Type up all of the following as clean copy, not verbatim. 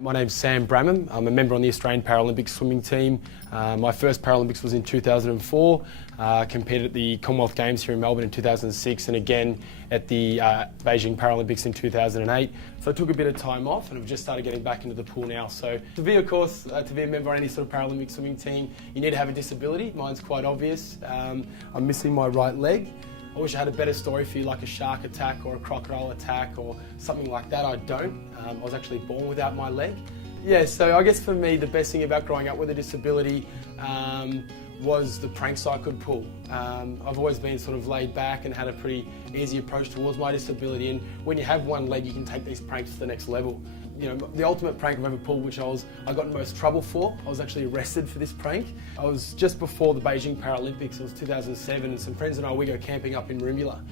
My name's Sam Bramham. I'm a member on the Australian Paralympic swimming team. My first Paralympics was in 2004. Competed at the Commonwealth Games here in Melbourne in 2006 and again at the Beijing Paralympics in 2008. So I took a bit of time off and I've just started getting back into the pool now. So to be a member on any sort of Paralympic swimming team, you need to have a disability. Mine's quite obvious. I'm missing my right leg. I wish I had a better story for you, like a shark attack or a crocodile attack or something like that. I don't. I was actually born without my leg. Yeah, so I guess for me the best thing about growing up with a disability was the pranks I could pull. I've always been sort of laid back and had a pretty easy approach towards my disability, and when you have one leg you can take these pranks to the next level. You know, the ultimate prank I've ever pulled, which I got in most trouble for, I was actually arrested for this prank. I was just before the Beijing Paralympics, it was 2007, and some friends and I, we go camping up in Rimbula.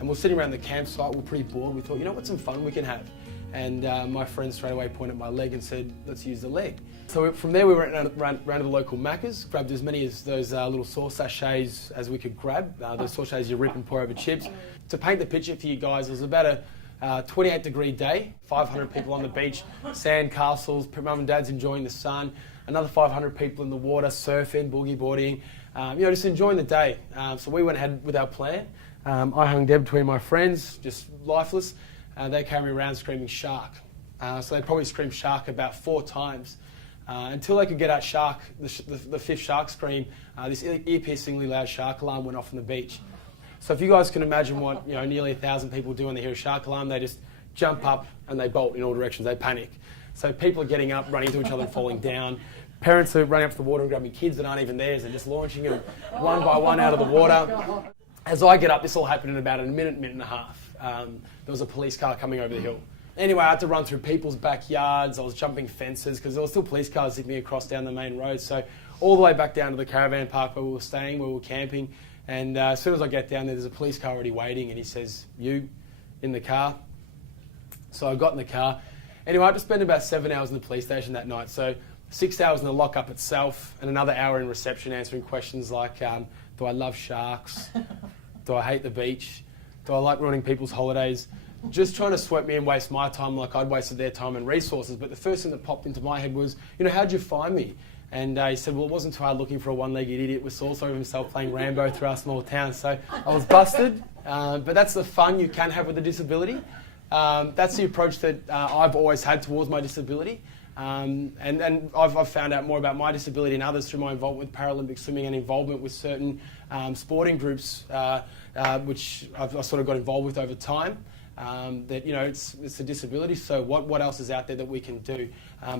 And we're sitting around the campsite, we're pretty bored, we thought, you know what, some fun we can have. And my friend straight away pointed at my leg and said, let's use the leg. So from there we went round to the local Macca's, grabbed as many of those little sauce sachets as we could grab, those sauce sachets you rip and pour over chips. To paint the picture for you guys, it was about a 28-degree day, 500 people on the beach, sand castles, mum and dad's enjoying the sun, another 500 people in the water, surfing, boogie boarding, just enjoying the day. So we went ahead with our plan. I hung dead between my friends, just lifeless. They carried me around screaming shark. So they probably screamed shark about 4 times. Until they could get out shark, the fifth shark scream, this ear-piercingly loud shark alarm went off on the beach. So if you guys can imagine what nearly 1,000 people do when they hear a shark alarm, they just jump up and they bolt in all directions, they panic. So people are getting up, running into each other and falling down. Parents are running up to the water and grabbing kids that aren't even theirs and just launching them one by one out of the water. As I get up, this all happened in about a minute and a half. There was a police car coming over the hill. Anyway, I had to run through people's backyards. I was jumping fences because there were still police cars zipping across down the main road. So all the way back down to the caravan park where we were staying, where we were camping. And as soon as I get down there, there's a police car already waiting, and he says, "You in the car?" So I got in the car. Anyway, I had to spend about 7 hours in the police station that night. So 6 hours in the lockup itself, and another hour in reception answering questions like, do I love sharks? Do I hate the beach? Do I like ruining people's holidays? Just trying to sweat me and waste my time like I'd wasted their time and resources. But the first thing that popped into my head was, how'd you find me? And he said, well, it wasn't too hard looking for a one-legged idiot with sauce over himself playing Rambo through our small town. So I was busted, but that's the fun you can have with a disability. That's the approach that I've always had towards my disability. And I've found out more about my disability and others through my involvement with Paralympic swimming and involvement with certain sporting groups, which I've sort of got involved with over time. It's a disability, so what else is out there that we can do?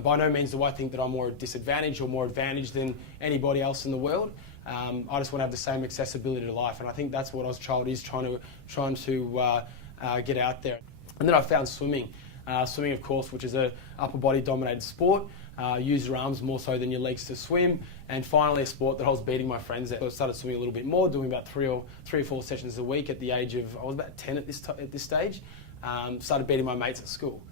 By no means do I think that I'm more disadvantaged or more advantaged than anybody else in the world. I just want to have the same accessibility to life, and I think that's what Ozchild is trying to get out there. And then I found swimming. Swimming, of course, which is a upper body dominated sport. Use your arms more so than your legs to swim. And finally, a sport that I was beating my friends at. So I started swimming a little bit more, doing about three or 4 sessions a week at the age of, I was about 10 at this stage. Started beating my mates at school.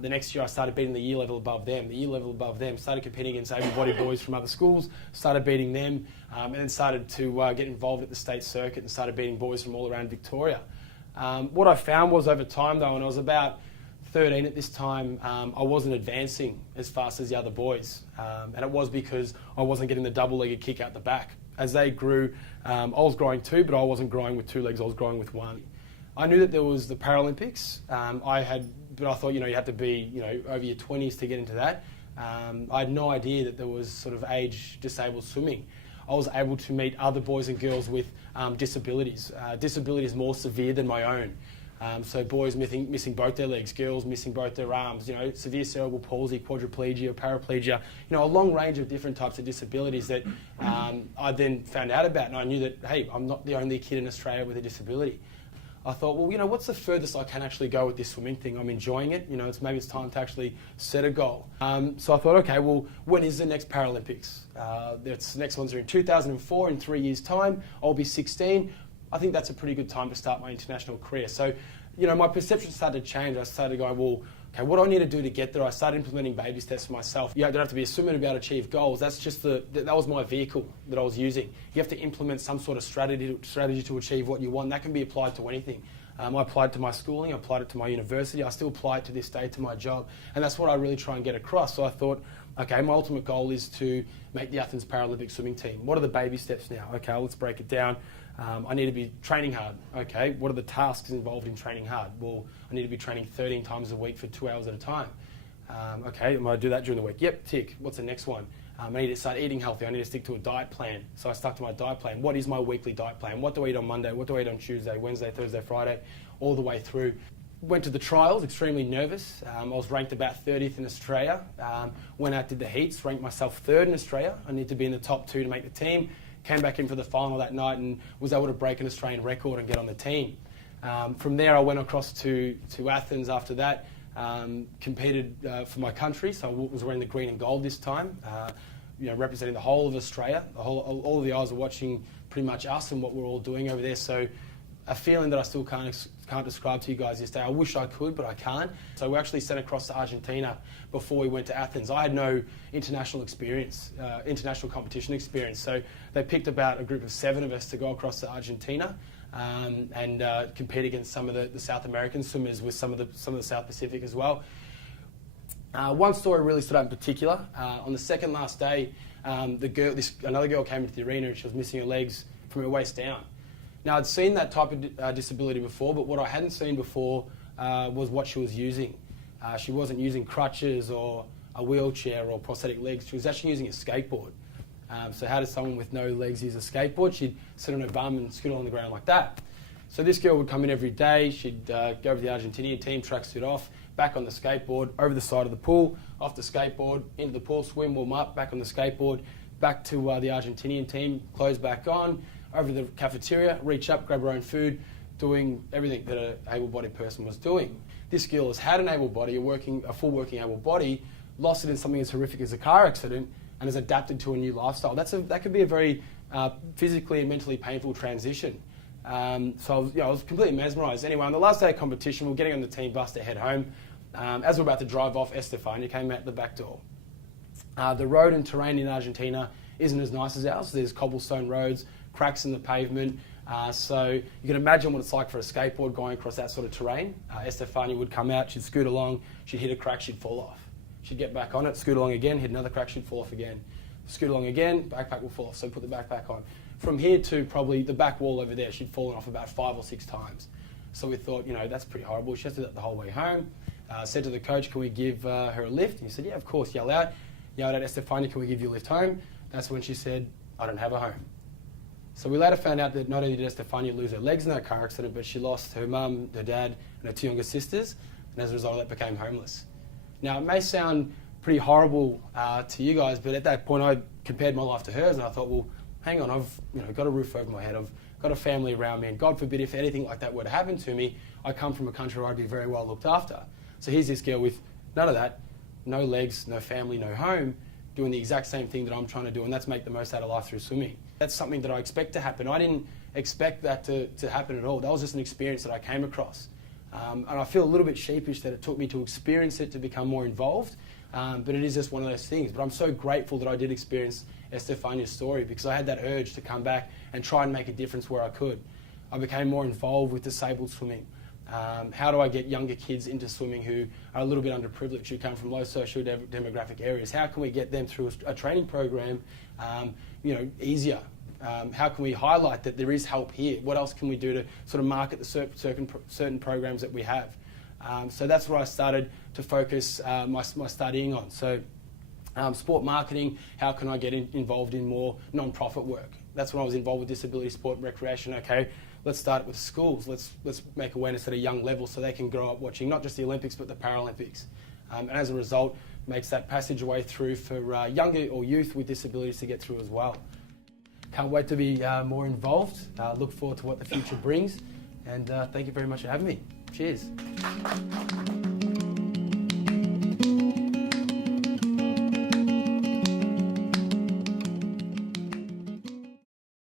The next year I started beating the year level above them, started competing against able-bodied boys from other schools, started beating them, and then started to get involved at the state circuit and started beating boys from all around Victoria. What I found was over time though, when I was about 13 at this time, I wasn't advancing as fast as the other boys. And it was because I wasn't getting the double-legged kick out the back. As they grew, I was growing too, but I wasn't growing with 2 legs, I was growing with 1. I knew that there was the Paralympics, but I thought, you had to be, over your 20s to get into that. I had no idea that there was sort of age-disabled swimming. I was able to meet other boys and girls with disabilities, disabilities more severe than my own. So boys missing both their legs, girls missing both their arms, severe cerebral palsy, quadriplegia, paraplegia, a long range of different types of disabilities that I then found out about, and I knew that, hey, I'm not the only kid in Australia with a disability. I thought, well, what's the furthest I can actually go with this swimming thing? I'm enjoying it, maybe it's time to actually set a goal. So I thought, okay, well, when is the next Paralympics? The next ones are in 2004, in 3 years' time. I'll be 16. I think that's a pretty good time to start my international career. So, my perception started to change. I started going, well, okay, what do I need to do to get there? I started implementing baby steps for myself. You don't have to be a swimmer to be able to achieve goals. That's just that was my vehicle that I was using. You have to implement some sort of strategy to achieve what you want. That can be applied to anything. I applied it to my schooling, I applied it to my university, I still apply it to this day to my job, and that's what I really try and get across. So I thought, okay, my ultimate goal is to make the Athens Paralympic swimming team. What are the baby steps now? Okay, let's break it down. I need to be training hard. Okay, what are the tasks involved in training hard? Well, I need to be training 13 times a week for 2 hours at a time. Okay, am I do that during the week? Yep, tick. What's the next one? I need to start eating healthy. I need to stick to a diet plan. So I stuck to my diet plan. What is my weekly diet plan? What do I eat on Monday? What do I eat on Tuesday, Wednesday, Thursday, Friday, all the way through? Went to the trials, extremely nervous. I was ranked about 30th in Australia. Went out, did the heats, ranked myself 3rd in Australia. I need to be in the top 2 to make the team. Came back in for the final that night and was able to break an Australian record and get on the team. From there, I went across to Athens after that. Competed for my country, so I was wearing the green and gold this time, representing the whole of Australia. All of the eyes were watching pretty much us and what we're all doing over there. So a feeling that I still can't describe to you guys this day. I wish I could, but I can't. So we actually sent across to Argentina before we went to Athens. I had no international experience, international competition experience. So they picked about a group of 7 of us to go across to Argentina. And compete against some of the South American swimmers with some of the South Pacific as well. One story really stood out in particular. On the second last day, another girl came into the arena and she was missing her legs from her waist down. Now I'd seen that type of disability before, but what I hadn't seen before was what she was using. She wasn't using crutches or a wheelchair or prosthetic legs. She was actually using a skateboard. So how does someone with no legs use a skateboard? She'd sit on her bum and scoot on the ground like that. So this girl would come in every day. She'd go over to the Argentinian team, tracksuit off, back on the skateboard, over the side of the pool, off the skateboard, into the pool, swim, warm up, back on the skateboard, back to the Argentinian team, clothes back on, over to the cafeteria, reach up, grab her own food, doing everything that an able-bodied person was doing. This girl has had an able body, a full working able body, lost it in something as horrific as a car accident, and has adapted to a new lifestyle. That could be a very physically and mentally painful transition. So I was completely mesmerised. Anyway, on the last day of competition, we were getting on the team bus to head home. As we were about to drive off, Estefania came out the back door. The road and terrain in Argentina isn't as nice as ours. There's cobblestone roads, cracks in the pavement. So you can imagine what it's like for a skateboard going across that sort of terrain. Estefania would come out, she'd scoot along, she'd hit a crack, she'd fall off. She'd get back on it, scoot along again, hit another crack, she'd fall off again. Scoot along again, backpack will fall off, so put the backpack on. From here to probably the back wall over there, she'd fallen off about 5 or 6 times. So we thought, that's pretty horrible. She has to do that the whole way home. Said to the coach, can we give her a lift? And he said, yeah, of course, yelled out at Estefania, can we give you a lift home? That's when she said, I don't have a home. So we later found out that not only did Estefania lose her legs in that car accident, but she lost her mum, her dad, and her 2 younger sisters, and as a result of that became homeless. Now, it may sound pretty horrible to you guys, but at that point I compared my life to hers, and I thought, well, hang on, I've got a roof over my head, I've got a family around me, and God forbid if anything like that were to happen to me, I come from a country where I'd be very well looked after. So here's this girl with none of that, no legs, no family, no home, doing the exact same thing that I'm trying to do, and that's make the most out of life through swimming. That's something that I expect to happen. I didn't expect that to happen at all. That was just an experience that I came across. And I feel a little bit sheepish that it took me to experience it to become more involved, but it is just one of those things. But I'm so grateful that I did experience Estefania's story because I had that urge to come back and try and make a difference where I could. I became more involved with disabled swimming. How do I get younger kids into swimming who are a little bit underprivileged, who come from low socio-demographic areas? How can we get them through a training program easier? How can we highlight that there is help here? What else can we do to sort of market the certain programs that we have? So that's where I started to focus my studying on. So sport marketing, how can I get involved in more non-profit work? That's when I was involved with disability sport and recreation. Okay, let's start with schools. Let's make awareness at a young level so they can grow up watching not just the Olympics but the Paralympics. And as a result, makes that passageway through for younger or youth with disabilities to get through as well. Can't wait to be more involved. Look forward to what the future brings. And thank you very much for having me. Cheers.